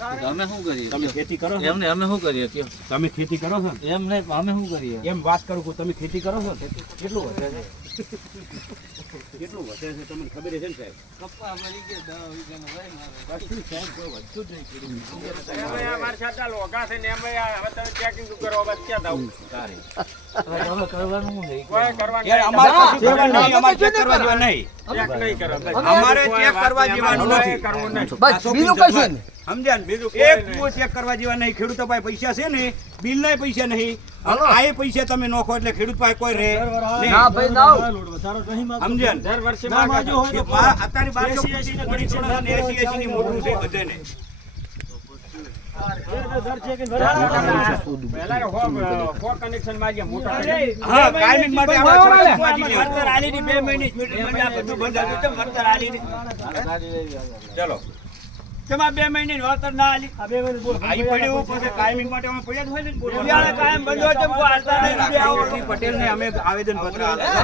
અમે શું કરીએ? તમે ખેતી કરો એમને અમે શું કરીએ કયો તમે ખેતી કરો છો? એમને અમે શું કરીએ? એમ વાત કરું કે તમે ખેતી કરો છો? કેટલું વધે છે? કેટલું વધે છે તમને ખબર છે ને સાહેબ? કપ્પા મરી ગયા દવા વીઘાનો હોય મારે. કશું સાહેબ કોઈ વધતું જ નહીં ખેતીમાં. હવે હવે કરવાનું શું નહીં યાર, અમારે કશું ખબર નહીં, અમારે ચેક કરવા જેવા નહીં. અમારે ચેક કરવા જેવાનું નથી. બસ બીજું કશું નહીં. સમજ્યા ને? એક ચેક કરવા જેવા નહીં. ખેડૂતો પાસે પૈસા છે ને બિલ ના પૈસા નહીં. આ એ પૈસા તમે નોખો એટલે ખેડૂત પાસે કોઈ રહે. ના ભાઈ ના. સમજ્યા ને? એ બા- અત્યારે ને એંસી એંસી ની મોટું છે બધાને. હા, કાયમી માટે આપણે સરકાર માજી લેવું. ચલો બે મહિને વળતર ના આલી. બે મહિને બોલ આઈ પડ્યું પછી કાયમી માટે અમે પડ્યા હોય ને બોલવાનું. કાયમ બંધો છે, કોઈ હાલતા નહીં, આવો. શ્રી પટેલને અમે આવેદન પત્ર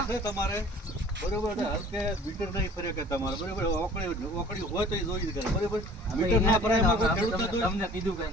છે તમારે. બરોબર હલકે મીટર નહીં ફરે કે તમારે. બરોબર? ઓકળી ઓકળી હોય તો એ જોઈ કરે. બરોબર? મીટર ના ભરાય એમાં ખેડૂત તમને કીધું કઈ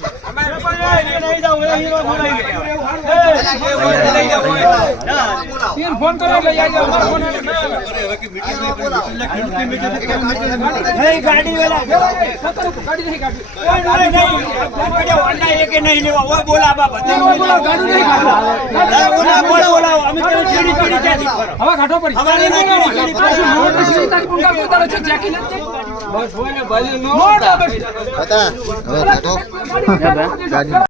મીટર લે, ખેડૂતની મીટર લે. ગાડી નહીં લેવા ઓય બોલાવા બધે બોલા બોલા બોલાવો અમે તો ચીડી ચીડી ક્યાંથી હવે ઘાટો પડી અમારે ના ચીડી ચીડી પાછું મોટું સીતા કુંડા કુંડા છે જેકી નથી બસ હોય ને ભલે નો હતા હવે કાઢો ગાડી.